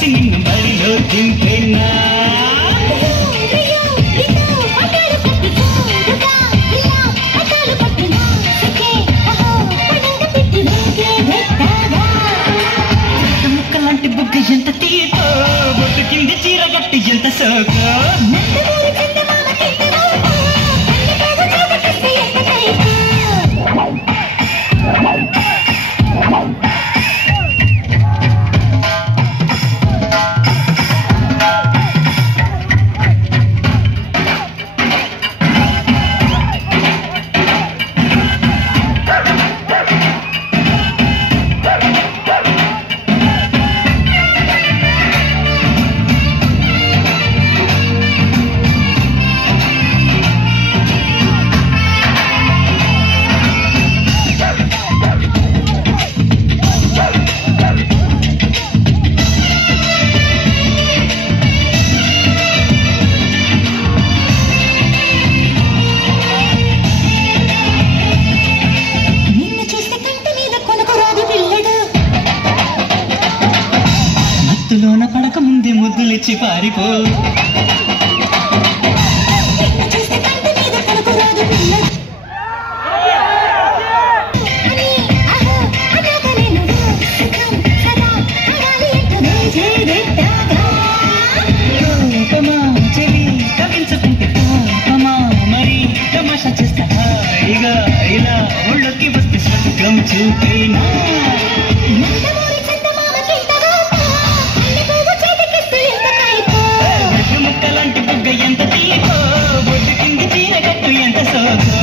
తీసి నిన్ను బరిలో దింపేనా ముక్కలాంటి బుగ్గ ఎంత తీయటో బొట్టు కింది చీర గట్టి ఎంత సోకో మత్తులోన పడక ముందే ముద్దులిచ్చి పారిపో చెవి కవించుకుంటే పాపమా మరి తమాషా చేస్తా హాయిగా ఇలా ఒళ్ళొకి వస్తే స్వర్గం చూపేనా ముక్కలాంటి బుగ్గ ఎంత తీయకో బొడ్డు కింది చీర కట్టు ఎంత సోకో